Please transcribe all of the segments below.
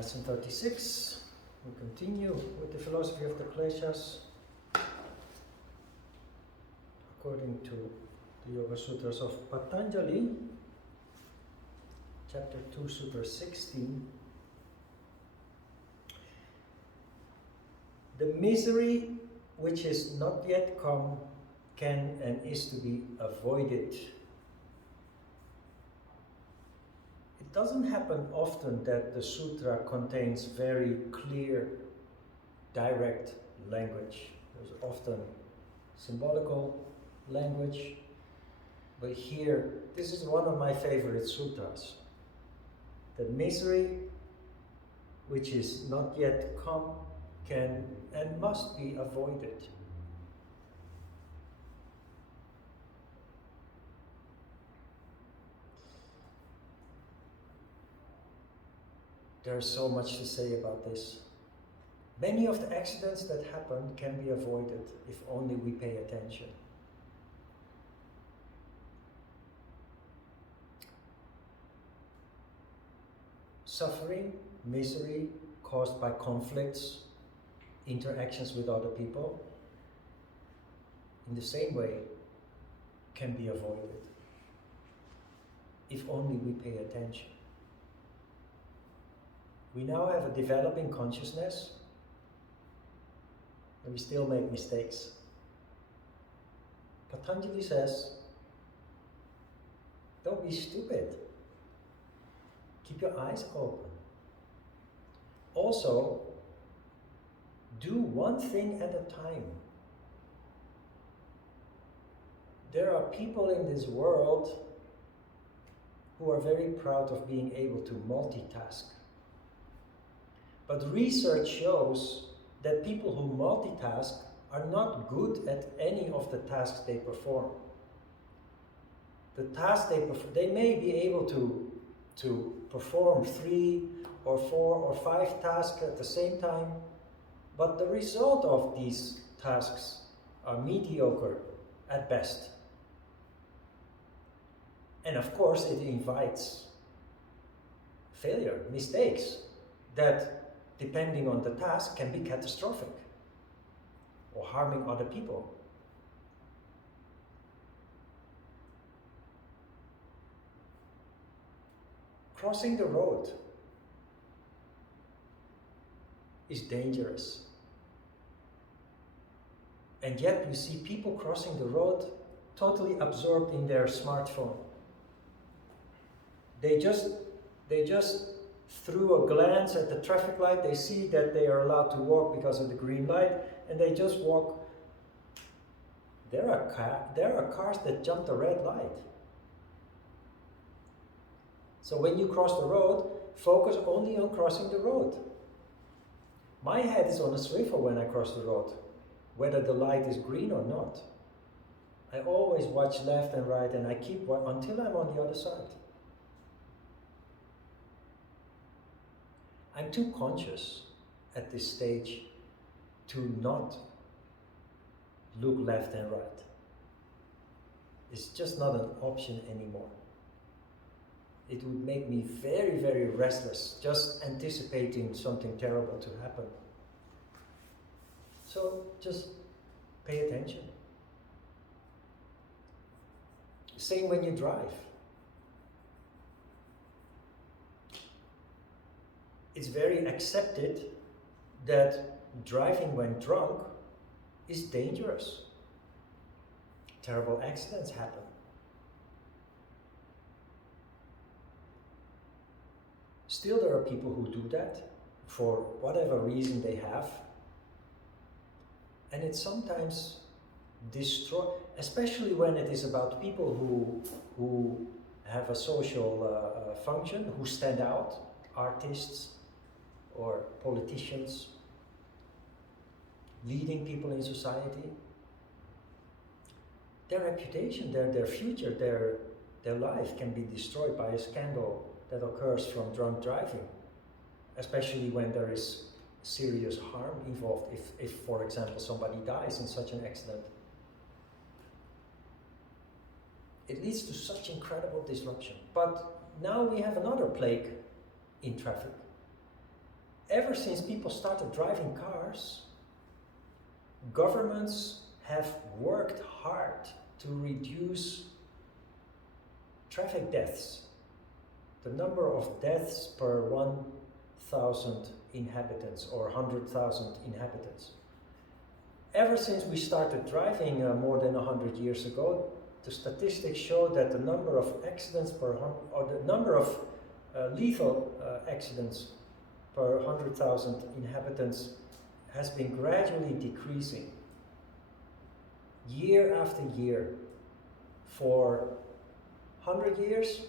Lesson 36. We continue with the philosophy of the Kleshas according to the Yoga Sutras of Patanjali, chapter 2, Sutra 16. The misery which is not yet come can and is to be avoided. It doesn't happen often that the sutra contains very clear, direct language. There's often symbolical language, but here, this is one of my favorite sutras. The misery which is not yet come can and must be avoided. There's so much to say about this. Many of the accidents that happen can be avoided if only we pay attention. Suffering, misery caused by conflicts, interactions with other people, in the same way, can be avoided if only we pay attention. We now have a developing consciousness, and we still make mistakes. Patanjali says, don't be stupid. Keep your eyes open. Also, do one thing at a time. There are people in this world who are very proud of being able to multitask. But research shows that people who multitask are not good at any of the tasks they perform. The tasks they may be able to perform 3 or 4 or 5 tasks at the same time, but the result of these tasks are mediocre at best. And of course it invites failure, mistakes, that depending on the task can be catastrophic or harming other people. Crossing the road is dangerous. And yet you see people crossing the road totally absorbed in their smartphone. They just through a glance at the traffic light, they see that they are allowed to walk because of the green light, and they just walk. There are cars that jump the red light. So when you cross the road, focus only on crossing the road. My head is on a swivel when I cross the road, whether the light is green or not. I always watch left and right, and I keep until I'm on the other side. I'm too conscious at this stage to not look left and right. It's just not an option anymore. It would make me very, very restless, just anticipating something terrible to happen. So just pay attention. Same when you drive. It's very accepted that driving when drunk is dangerous. Terrible accidents happen. Still, there are people who do that for whatever reason they have. And it sometimes destroys, especially when it is about people who have a social function, who stand out, artists or politicians, leading people in society. Their reputation, their future, their life can be destroyed by a scandal that occurs from drunk driving, especially when there is serious harm involved, if for example somebody dies in such an accident. It leads to such incredible disruption. But now we have another plague in traffic. ever since people started driving cars, governments have worked hard to reduce traffic deaths, the number of deaths per 1,000 inhabitants or 100,000 inhabitants. Ever since we started driving more than 100 years ago, the statistics show that the number of accidents or the number of lethal accidents per 100,000 inhabitants has been gradually decreasing year after year for 100 years.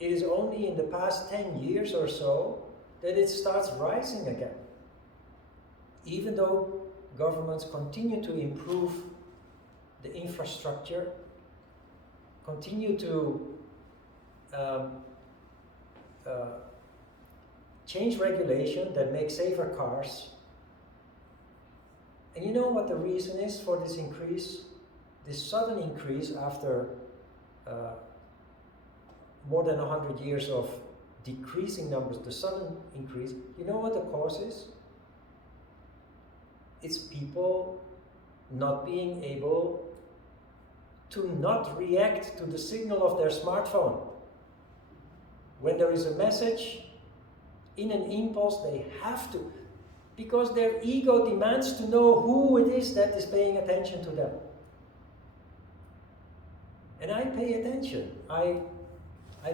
It is only in the past 10 years or so that it starts rising again. Even though governments continue to improve the infrastructure, continue to change regulation that makes safer cars. And you know what the reason is for this increase? This sudden increase after more than 100 years of decreasing numbers, the sudden increase, you know what the cause is? It's people not being able to not react to the signal of their smartphone. When there is a message, in an impulse, they have to, because their ego demands to know who it is that is paying attention to them. And I pay attention. I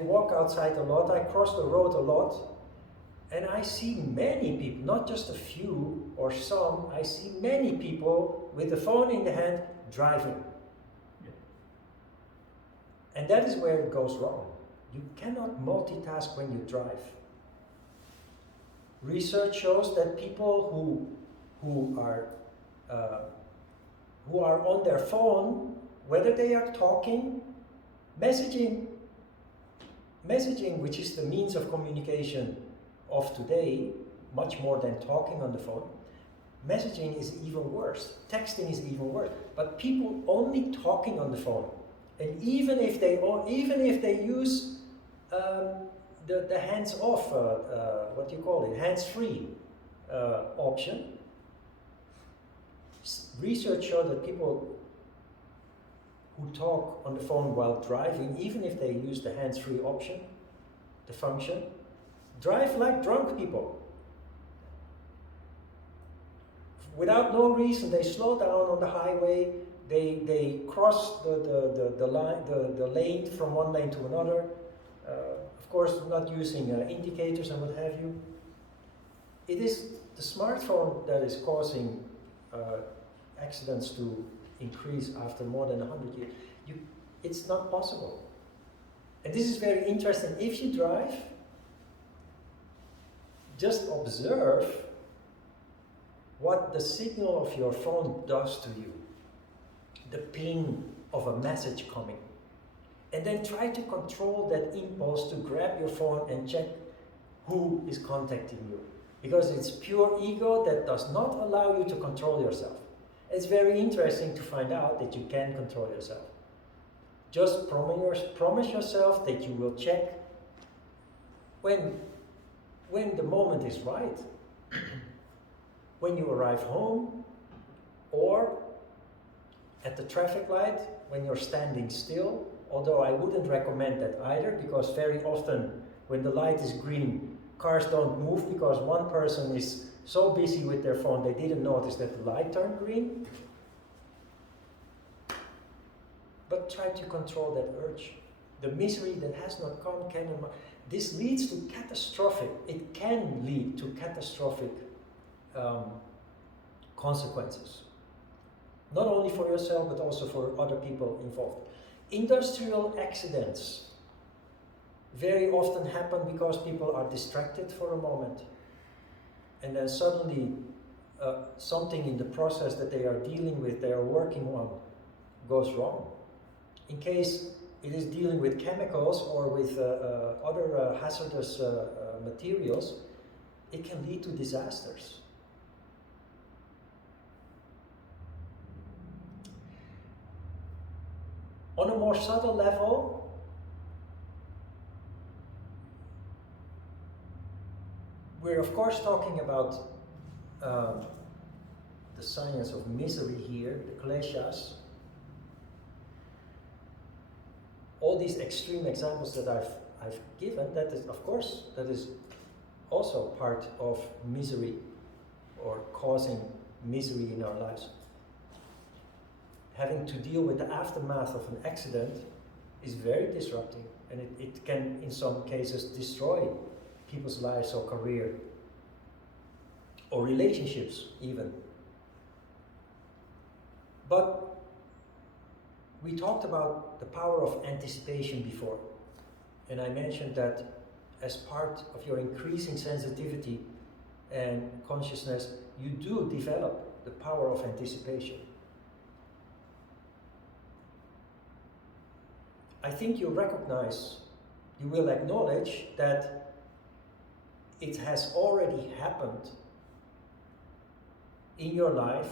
walk outside a lot, I cross the road a lot, and I see many people, not just a few or some, I see many people with the phone in the hand driving. Yeah. And that is where it goes wrong. You cannot multitask when you drive. Research shows that people who are on their phone, whether they are talking, messaging, which is the means of communication of today, much more than talking on the phone. Messaging is even worse. Texting is even worse. But people only talking on the phone, and even if they use the hands-off, what do you call it, hands-free option. Research showed that people who talk on the phone while driving, even if they use the hands-free option, the function, drive like drunk people. Without no reason, they slow down on the highway, they cross the lane from one lane to another. Of course, not using indicators and what have you. It is the smartphone that is causing accidents to increase after more than 100 years. It's not possible. And this is very interesting. If you drive, just observe what the signal of your phone does to you. The ping of a message coming. And then try to control that impulse to grab your phone and check who is contacting you. Because it's pure ego that does not allow you to control yourself. It's very interesting to find out that you can control yourself. Just promise yourself that you will check when the moment is right. When you arrive home, or at the traffic light, when you're standing still. Although I wouldn't recommend that either, because very often when the light is green, cars don't move because one person is so busy with their phone they didn't notice that the light turned green. But try to control that urge. The misery that has not come can. This leads to catastrophic. It can lead to catastrophic consequences. Not only for yourself, but also for other people involved. Industrial accidents very often happen because people are distracted for a moment, and then suddenly something in the process that they are dealing with, they are working on, goes wrong. In case it is dealing with chemicals or with other hazardous materials, it can lead to disasters. On a more subtle level, We're of course talking about the science of misery here, the Kleshas. All these extreme examples that I've given, that is, of course, that is also part of misery or causing misery in our lives. Having to deal with the aftermath of an accident is very disrupting, and it can, in some cases, destroy people's lives or career, or relationships even. But we talked about the power of anticipation before, and I mentioned that as part of your increasing sensitivity and consciousness, you do develop the power of anticipation. I think you will acknowledge that it has already happened in your life,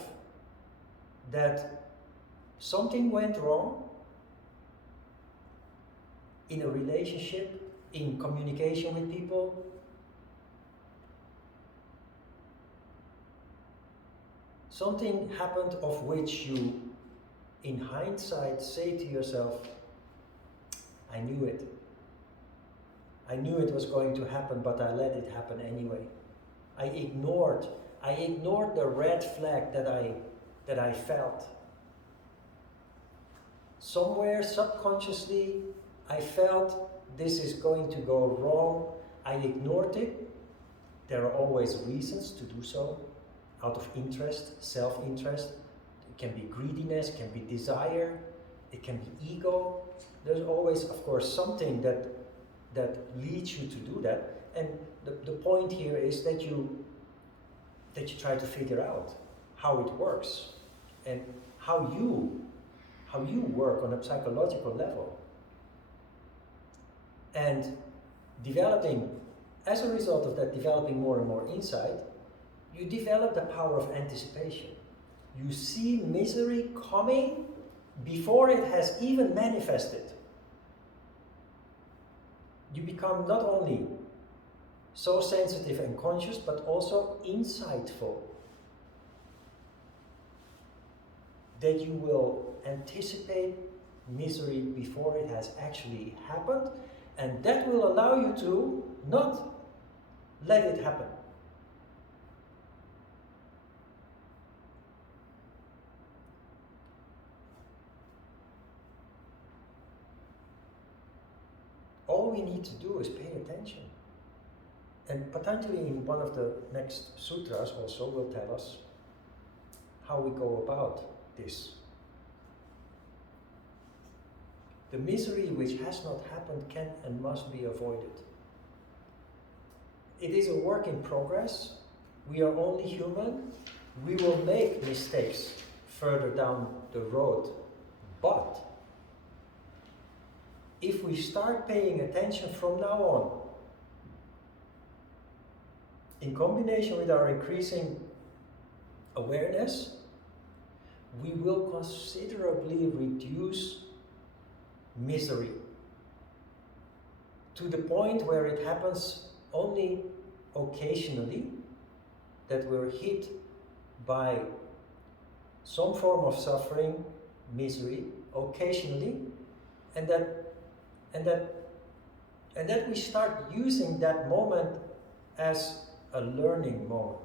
that something went wrong in a relationship, in communication with people. Something happened of which you, in hindsight, say to yourself, I knew it. I knew it was going to happen, but I let it happen anyway. I ignored the red flag that I felt. Somewhere subconsciously, I felt this is going to go wrong. I ignored it. There are always reasons to do so, out of interest, self-interest. It can be greediness, it can be desire, it can be ego. There's always, of course, something that leads you to do that. And the point here is that you try to figure out how it works and how you work on a psychological level. And as a result of that, developing more and more insight, you develop the power of anticipation. You see misery coming before it has even manifested. You become not only so sensitive and conscious, but also insightful. That you will anticipate misery before it has actually happened, and that will allow you to not let it happen. All we need to do is pay attention. And Patanjali, in one of the next sutras, also will tell us how we go about this. The misery which has not happened can and must be avoided. It is a work in progress. We are only human. We will make mistakes further down the road. But if we start paying attention from now on, in combination with our increasing awareness, we will considerably reduce misery to the point where it happens only occasionally, that we're hit by some form of suffering, misery, occasionally, and that we start using that moment as a learning moment.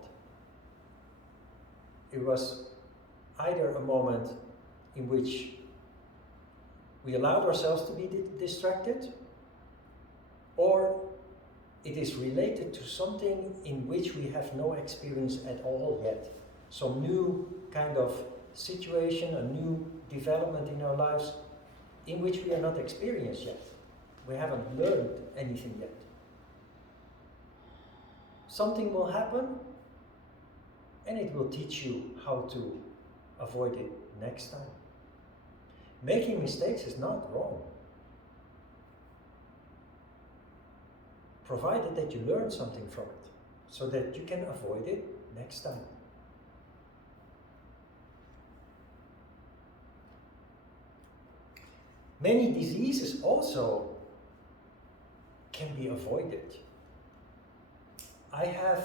It was either a moment in which we allowed ourselves to be distracted, or it is related to something in which we have no experience at all yet. Some new kind of situation, a new development in our lives in which we are not experienced yet. We haven't learned anything yet. Something will happen, and it will teach you how to avoid it next time. Making mistakes is not wrong, provided that you learn something from it, so that you can avoid it next time. Many diseases also can be avoided. I have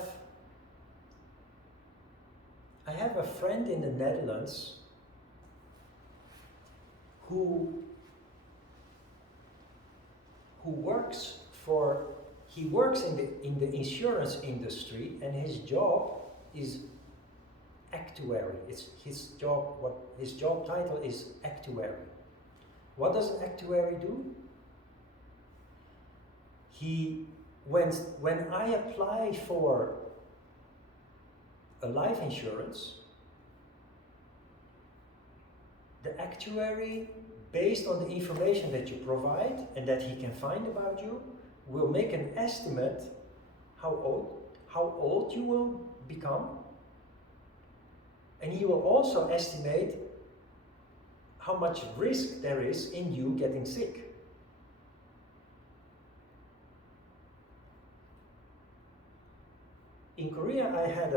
a friend in the Netherlands who works in the insurance industry, and his job is actuary. It's his job. What his job title is actuary. What does an actuary do? When I apply for a life insurance, the actuary, based on the information that you provide and that he can find about you, will make an estimate how old you will become, and he will also estimate how much risk there is in you getting sick. In Korea, I had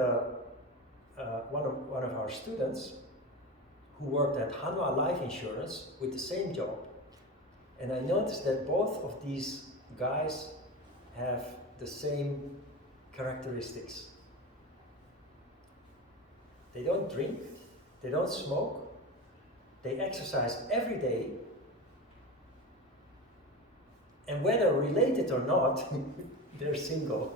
one of our students who worked at Hanwha Life Insurance with the same job, and I noticed that both of these guys have the same characteristics. They don't drink, they don't smoke, they exercise every day, and whether related or not, they're single.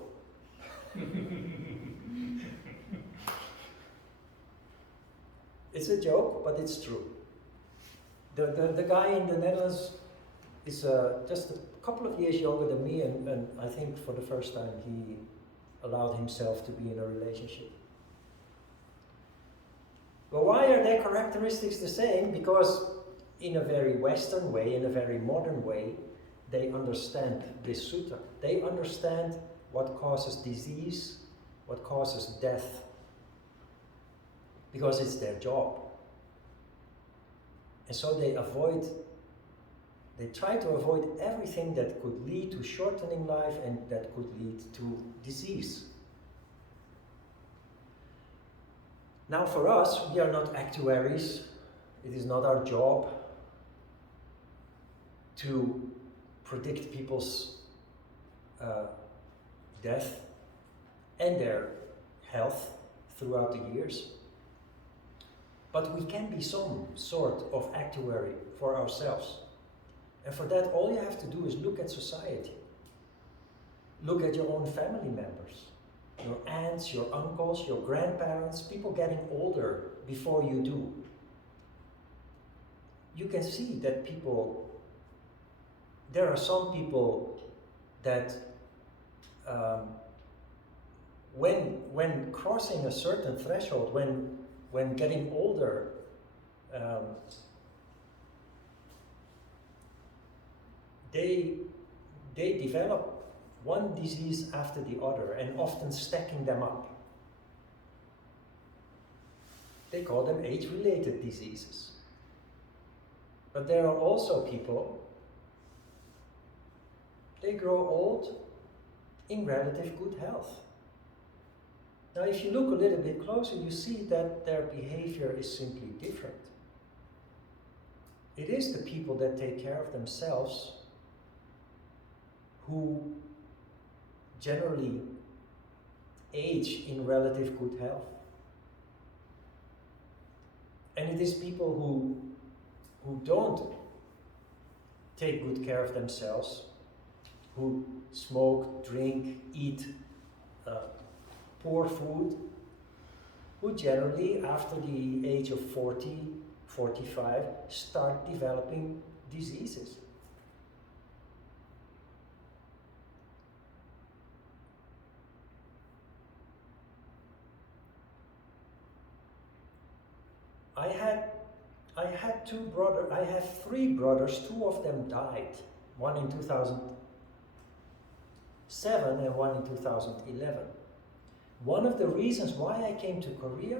It's a joke, but it's true. The guy in the Netherlands is just a couple of years younger than me, and I think for the first time he allowed himself to be in a relationship. But why are their characteristics the same? Because in a very Western way, in a very modern way, they understand this sutta. They understand what causes disease, what causes death, because it's their job. And so they try to avoid everything that could lead to shortening life and that could lead to disease. Now for us, we are not actuaries. It is not our job to predict people's death and their health throughout the years. But we can be some sort of actuary for ourselves. And for that, all you have to do is look at society. Look at your own family members, your aunts, your uncles, your grandparents, people getting older before you do. You can see that there are some people that when crossing a certain threshold, when getting older, they develop one disease after the other, and often stacking them up. They call them age-related diseases. But there are also people, they grow old in relative good health. Now, if you look a little bit closer, you see that their behavior is simply different. It is the people that take care of themselves who generally age in relative good health. And it is people who don't take good care of themselves, who smoke, drink, eat poor food, who generally, after the age of 40, 45, start developing diseases. I have three brothers, two of them died, one in 2007 and one in 2011. One of the reasons why I came to Korea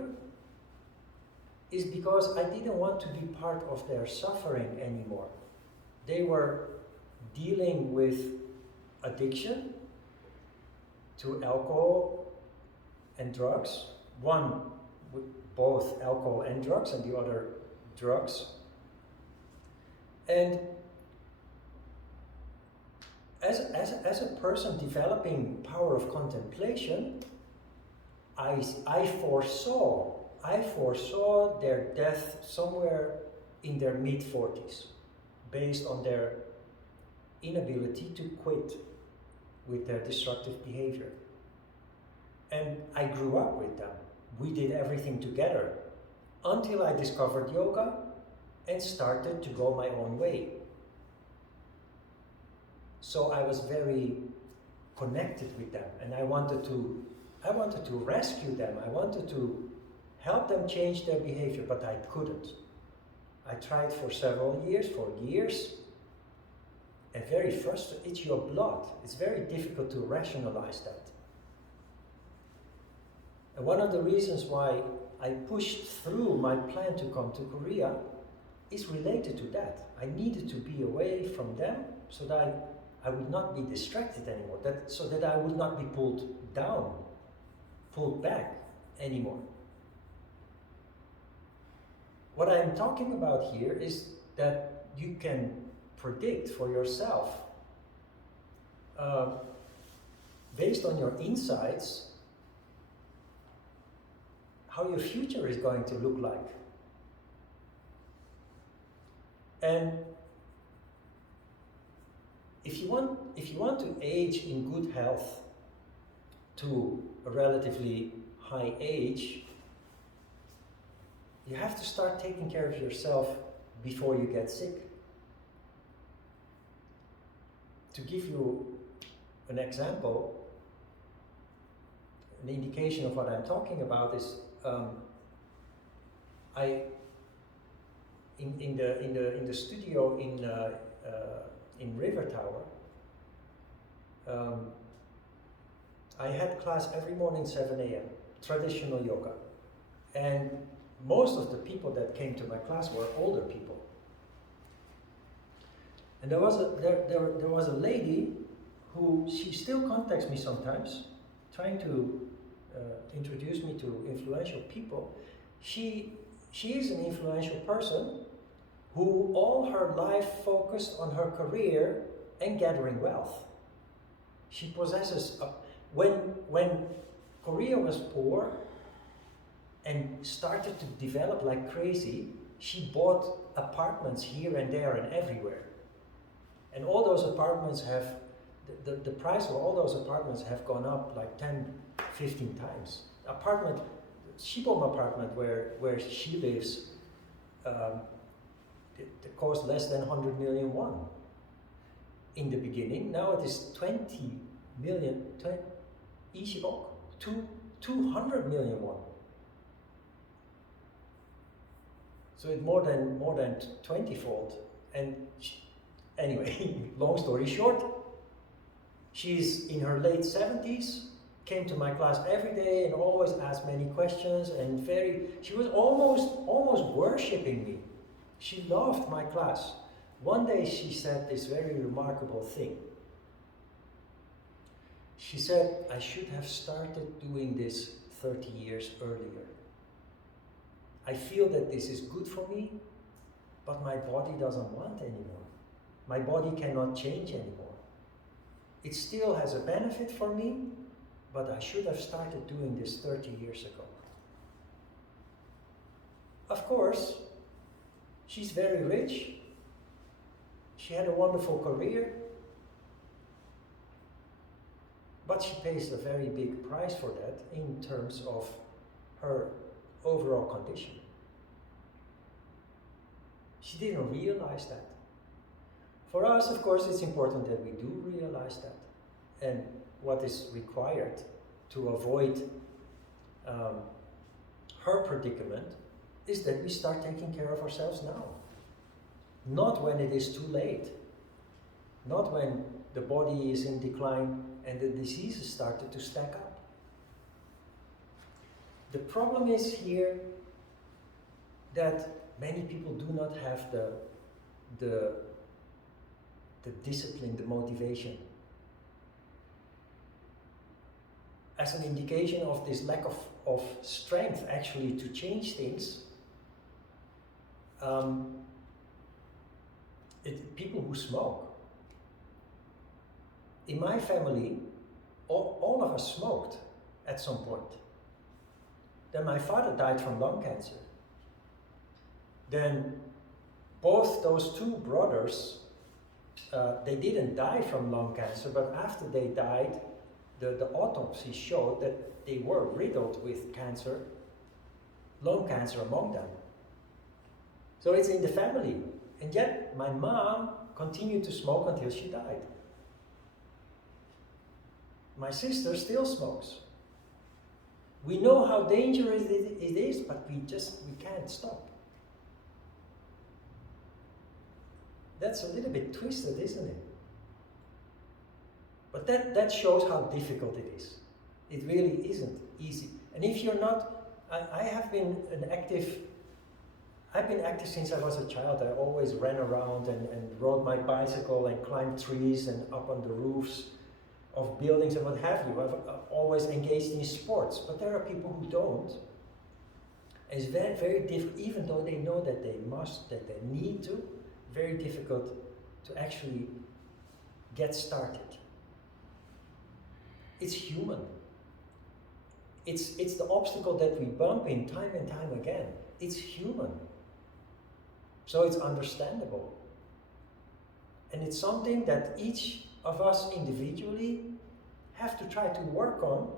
is because I didn't want to be part of their suffering anymore. They were dealing with addiction to alcohol and drugs, one with both alcohol and drugs and the other drugs. And as a person developing power of contemplation, I foresaw their death somewhere in their mid-40s, based on their inability to quit with their destructive behavior. And I grew up with them. We did everything together until I discovered yoga and started to go my own way. So I was very connected with them, and I wanted to rescue them. I wanted to help them change their behavior, but I couldn't. I tried for several years, and very frustrated. It's your blood. It's very difficult to rationalize that. And one of the reasons why I pushed through my plan to come to Korea is related to that. I needed to be away from them so that I would not be distracted anymore, so that I would not be pulled back anymore. What I'm talking about here is that you can predict for yourself, based on your insights, how your future is going to look like. And if you want to age in good health to a relatively high age, you have to start taking care of yourself before you get sick. To give you an example, an indication of what I'm talking about is in the studio in River Tower. I had class every morning 7 a.m. traditional yoga, and most of the people that came to my class were older people. And there was a lady who, she still contacts me sometimes, trying to introduce me to influential people. She is an influential person who all her life focused on her career and gathering wealth. She possesses, when Korea was poor and started to develop like crazy, she bought apartments here and there and everywhere. And all those apartments have, the price of all those apartments have gone up like 10, 15 times. She bought an apartment where she lives, it cost less than 100 million won in the beginning. Now it is 20 million, 200 million won. So it's more than 20-fold. And anyway, long story short, she's in her late 70s, came to my class every day and always asked many questions, and she was almost worshipping me. She loved my class. One day she said this very remarkable thing. She said, I should have started doing this 30 years earlier. I feel that this is good for me, but my body doesn't want anymore. My body cannot change anymore. It still has a benefit for me, but I should have started doing this 30 years ago. Of course, she's very rich. She had a wonderful career, but she pays a very big price for that in terms of her overall condition. She didn't realize that. For us, of course, it's important that we do realize that. And what is required to avoid her predicament is that we start taking care of ourselves now. Not when it is too late. Not when the body is in decline and the diseases started to stack up. The problem is here that many people do not have the discipline, the motivation. As an indication of this lack of strength actually to change things, people who smoke. in my family, all of us smoked at some point. Then my father died from lung cancer. Then both those two brothers, they didn't die from lung cancer, but after they died, the autopsy showed that they were riddled with cancer, lung cancer among them. So it's in the family. And yet my mom continued to smoke until she died. My sister still smokes. We know how dangerous it is, but we can't stop. That's a little bit twisted, isn't it? But that shows how difficult it is. It really isn't easy. And if you're not, I've been active since I was a child. I always ran around and rode my bicycle and climbed trees and up on the roofs of buildings and what have you. I've always engaged in sports, but there are people who don't. It's very, very difficult, even though they know that they must, that they need to, very difficult to actually get started. It's human. It's the obstacle that we bump in time and time again. It's human. So it's understandable. And it's something that each of us individually have to try to work on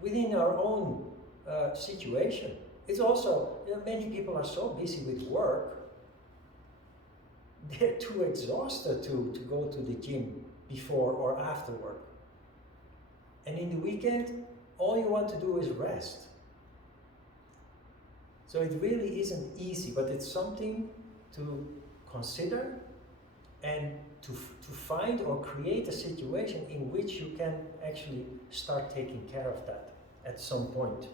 within our own situation. It's also, many people are so busy with work, they're too exhausted to go to the gym before or after work. And in the weekend, all you want to do is rest. So it really isn't easy, but it's something to consider and to find or create a situation in which you can actually start taking care of that at some point.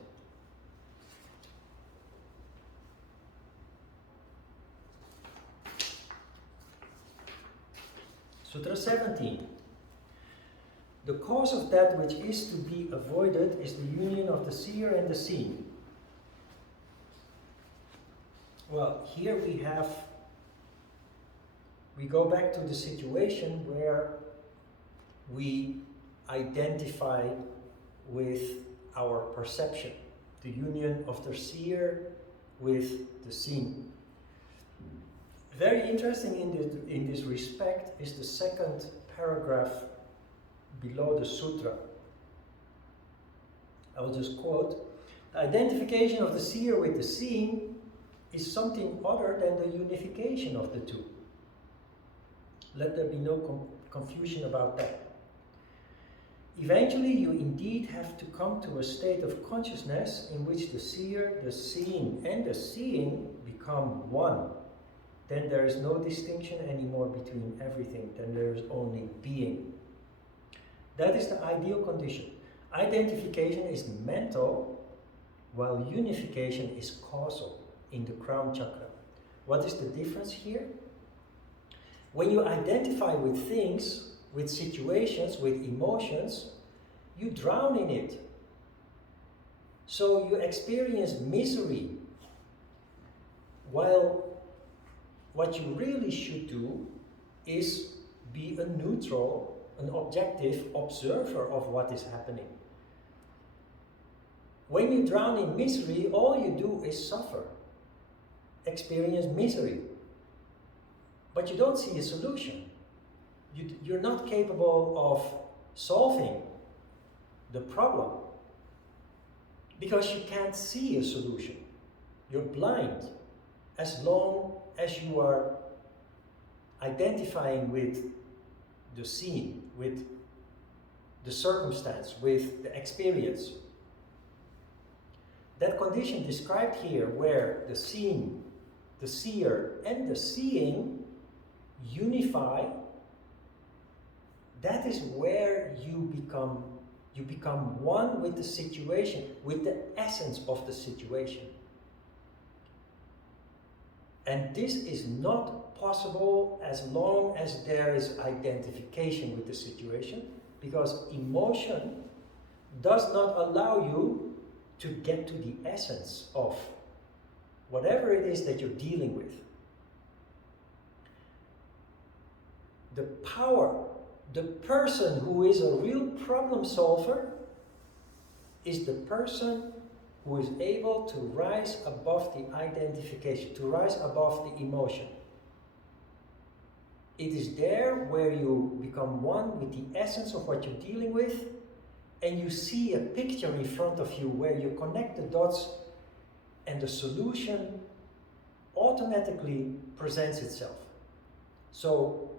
Sutra 17. The cause of that which is to be avoided is the union of the seer and the seen. Well, here we go back to the situation where we identify with our perception, the union of the seer with the seen. Very interesting in this respect is the second paragraph below the sutra. I will just quote, "The identification of the seer with the seen is something other than the unification of the two. Let there be no confusion about that. Eventually, you indeed have to come to a state of consciousness in which the seer, the seen, and the seeing become one. Then there is no distinction anymore between everything. Then there is only being. That is the ideal condition. Identification is mental, while unification is causal in the crown chakra. What is the difference here? When you identify with things, with situations, with emotions, you drown in it. So you experience misery. While what you really should do is be a neutral, an objective observer of what is happening. When you drown in misery, all you do is suffer, experience misery. But you don't see a solution. You're not capable of solving the problem because you can't see a solution. You're blind as long as you are identifying with the scene, with the circumstance, with the experience. That condition described here, where the seen, the seer, and the seeing unify, that is where you become one with the situation, with the essence of the situation. And this is not possible as long as there is identification with the situation, because emotion does not allow you to get to the essence of whatever it is that you're dealing with. The power the person who is a real problem solver is the person who is able to rise above the identification, to rise above the emotion. It is there where you become one with the essence of what you're dealing with, and you see a picture in front of you where you connect the dots and the solution automatically presents itself. So,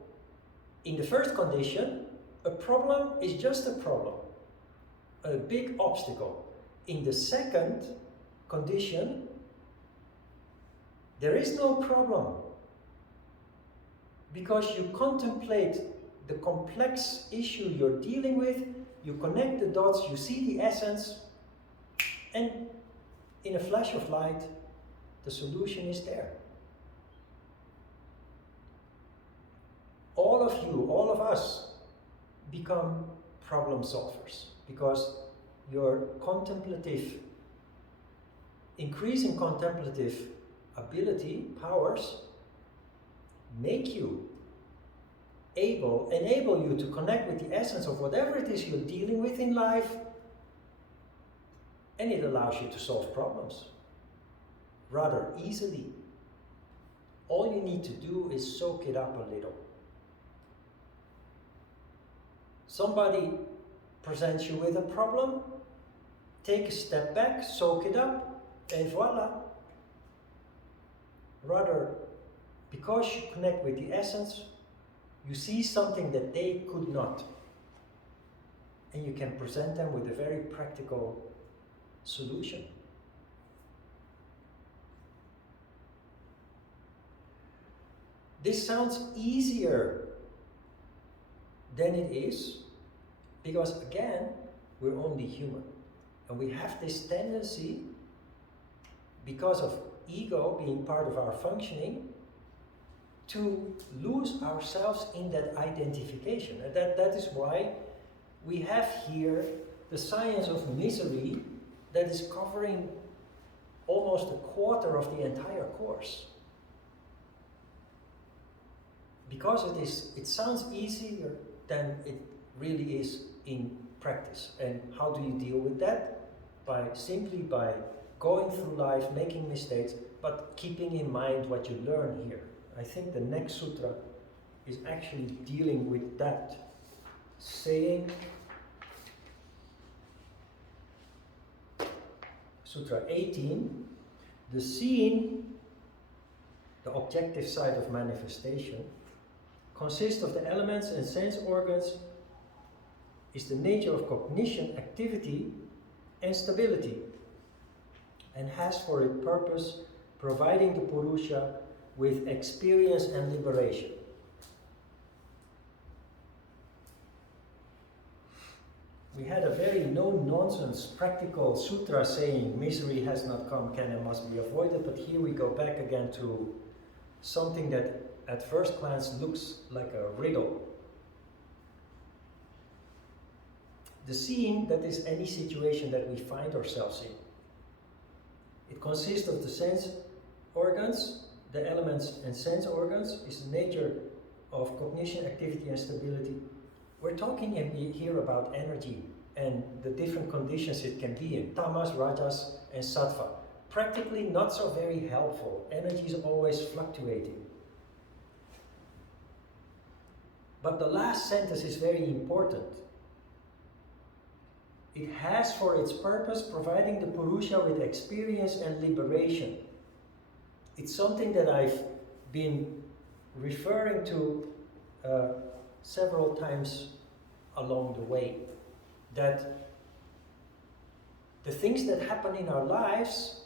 in the first condition, a problem is just a problem, a big obstacle. In the second condition, there is no problem, because you contemplate the complex issue you're dealing with, you connect the dots, you see the essence, and in a flash of light, the solution is there. All of you, all of us, become problem solvers because your contemplative, increasing contemplative ability, powers, make you enable you to connect with the essence of whatever it is you're dealing with in life, and it allows you to solve problems rather easily. All you need to do is soak it up a little. Somebody presents you with a problem, take a step back, soak it up, and voila. Rather, because you connect with the essence, you see something that they could not. And you can present them with a very practical solution. This sounds easier than it is, because again, we're only human. And we have this tendency, because of ego being part of our functioning, to lose ourselves in that identification. And that is why we have here the science of misery that is covering almost a quarter of the entire course. Because it sounds easier than it really is in practice. And how do you deal with that? Simply by going through life, making mistakes, but keeping in mind what you learn here. I think the next sutra is actually dealing with that, saying, Sutra 18, the seeing, the objective side of manifestation, consists of the elements and sense organs, is the nature of cognition, activity, and stability, and has for its purpose providing the Purusha with experience and liberation. We had a very no-nonsense practical sutra saying misery has not come, can and must be avoided, but here we go back again to something that at first glance looks like a riddle. The seeing, that is any situation that we find ourselves in. It consists of the sense organs, the elements and sense organs, is the nature of cognition, activity, and stability. We're talking here about energy and the different conditions it can be in, tamas, rajas, and sattva. Practically not so very helpful. Energy is always fluctuating. But the last sentence is very important. It has for its purpose providing the Purusha with experience and liberation. It's something that I've been referring to several times along the way, that the things that happen in our lives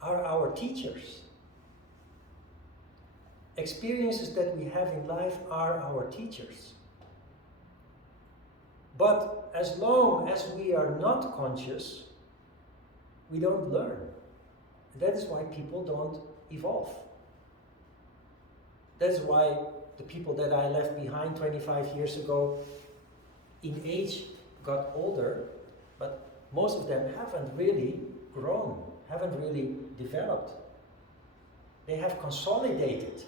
are our teachers. Experiences that we have in life are our teachers. But as long as we are not conscious, we don't learn. That is why people don't evolve. That is why the people that I left behind 25 years ago in age got older, but most of them haven't really grown, haven't really developed. They have consolidated.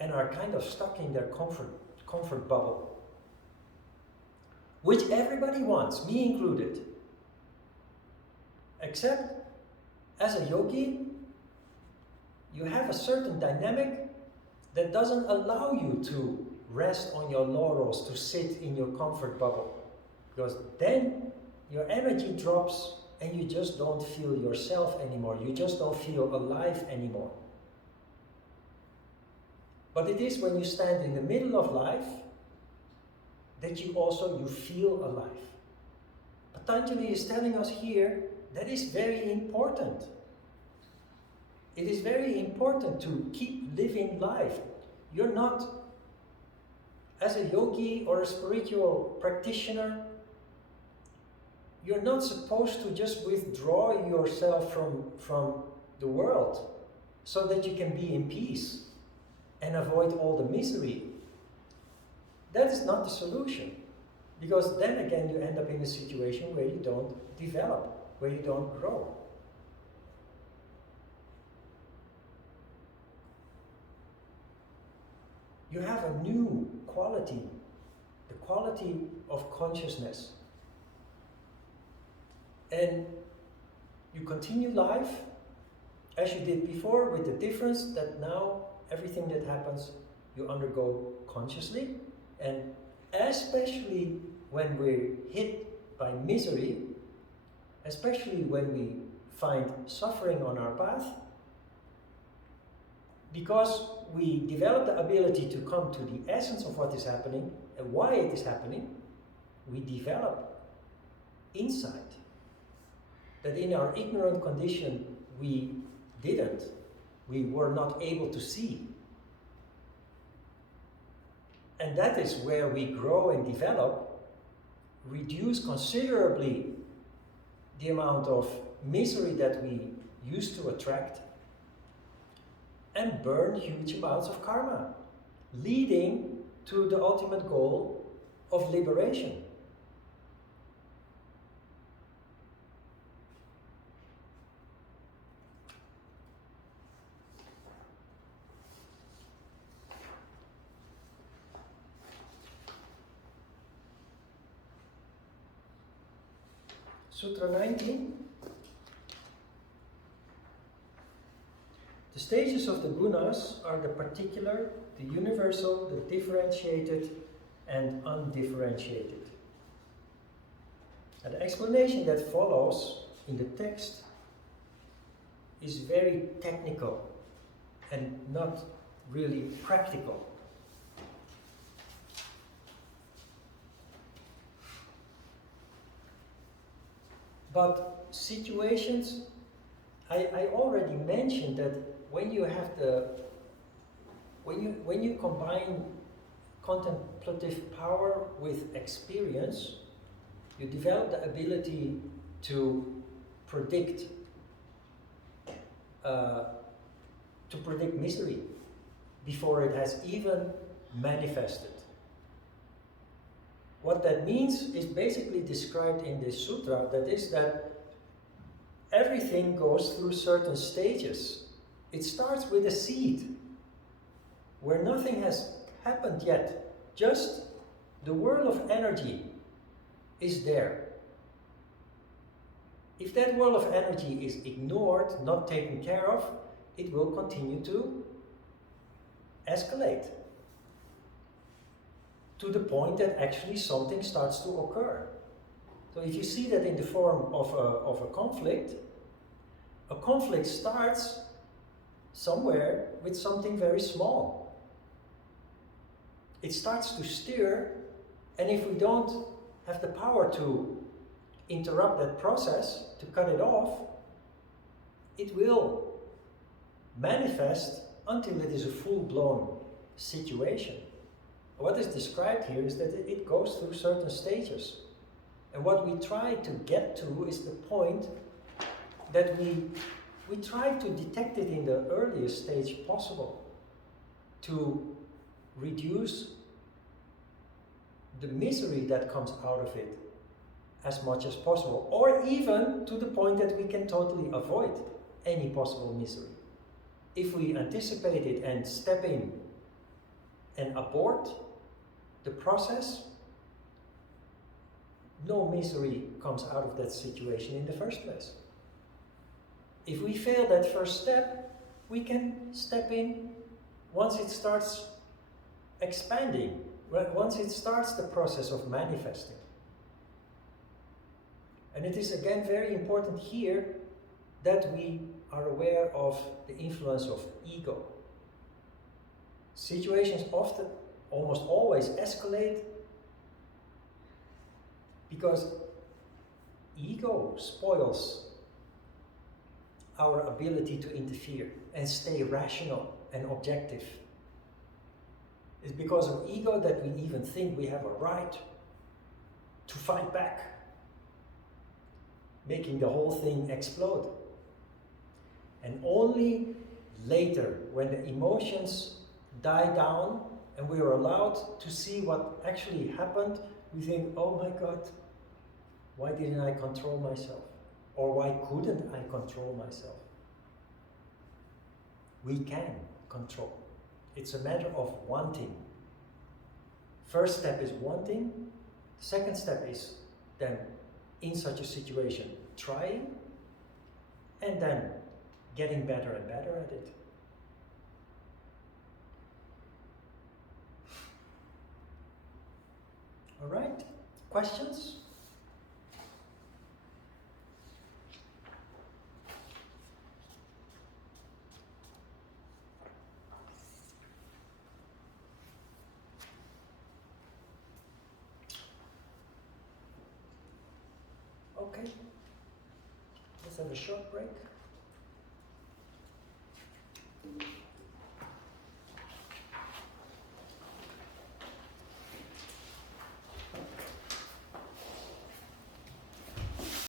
and are kind of stuck in their comfort bubble, which everybody wants, me included. Except, as a yogi, you have a certain dynamic that doesn't allow you to rest on your laurels, to sit in your comfort bubble. Because then your energy drops and you just don't feel yourself anymore. You just don't feel alive anymore. But it is when you stand in the middle of life that you feel alive. Patanjali is telling us here that is very important. It is very important to keep living life. You're not, as a yogi or a spiritual practitioner, you're not supposed to just withdraw yourself from the world so that you can be in peace and avoid all the misery. That is not the solution. Because then again you end up in a situation where you don't develop, where you don't grow. You have a new quality, the quality of consciousness. And you continue life as you did before, with the difference that now everything that happens you undergo consciously, and especially when we're hit by misery, especially when we find suffering on our path, because we develop the ability to come to the essence of what is happening and why it is happening, we develop insight that in our ignorant condition we were not able to see. And that is where we grow and develop, reduce considerably the amount of misery that we used to attract, and burn huge amounts of karma, leading to the ultimate goal of liberation. Sutra 19. The stages of the gunas are the particular, the universal, the differentiated, and undifferentiated. And the explanation that follows in the text is very technical and not really practical. But situations, I already mentioned that when you have when you combine contemplative power with experience, you develop the ability to predict misery before it has even manifested. What that means is basically described in this sutra, that is that everything goes through certain stages. It starts with a seed, where nothing has happened yet, just the whirl of energy is there. If that whirl of energy is ignored, not taken care of, it will continue to escalate to the point that actually something starts to occur. So if you see that in the form of a conflict starts somewhere with something very small. It starts to stir, and if we don't have the power to interrupt that process, to cut it off, it will manifest until it is a full-blown situation. What is described here is that it goes through certain stages. And what we try to get to is the point that we try to detect it in the earliest stage possible, to reduce the misery that comes out of it as much as possible, or even to the point that we can totally avoid any possible misery. If we anticipate it and step in and abort the process, no misery comes out of that situation in the first place. If we fail that first step, we can step in once it starts expanding, once it starts the process of manifesting. And it is again very important here that we are aware of the influence of ego. Situations often, almost always, escalate because ego spoils our ability to interfere and stay rational and objective. It's because of ego that we even think we have a right to fight back, making the whole thing explode. And only later, when the emotions die down and we are allowed to see what actually happened, we think, oh my God, why didn't I control myself? Or why couldn't I control myself? We can control. It's a matter of wanting. First step is wanting. The second step is then, in such a situation, trying, and then getting better and better at it. All right, questions? Okay, let's have a short break.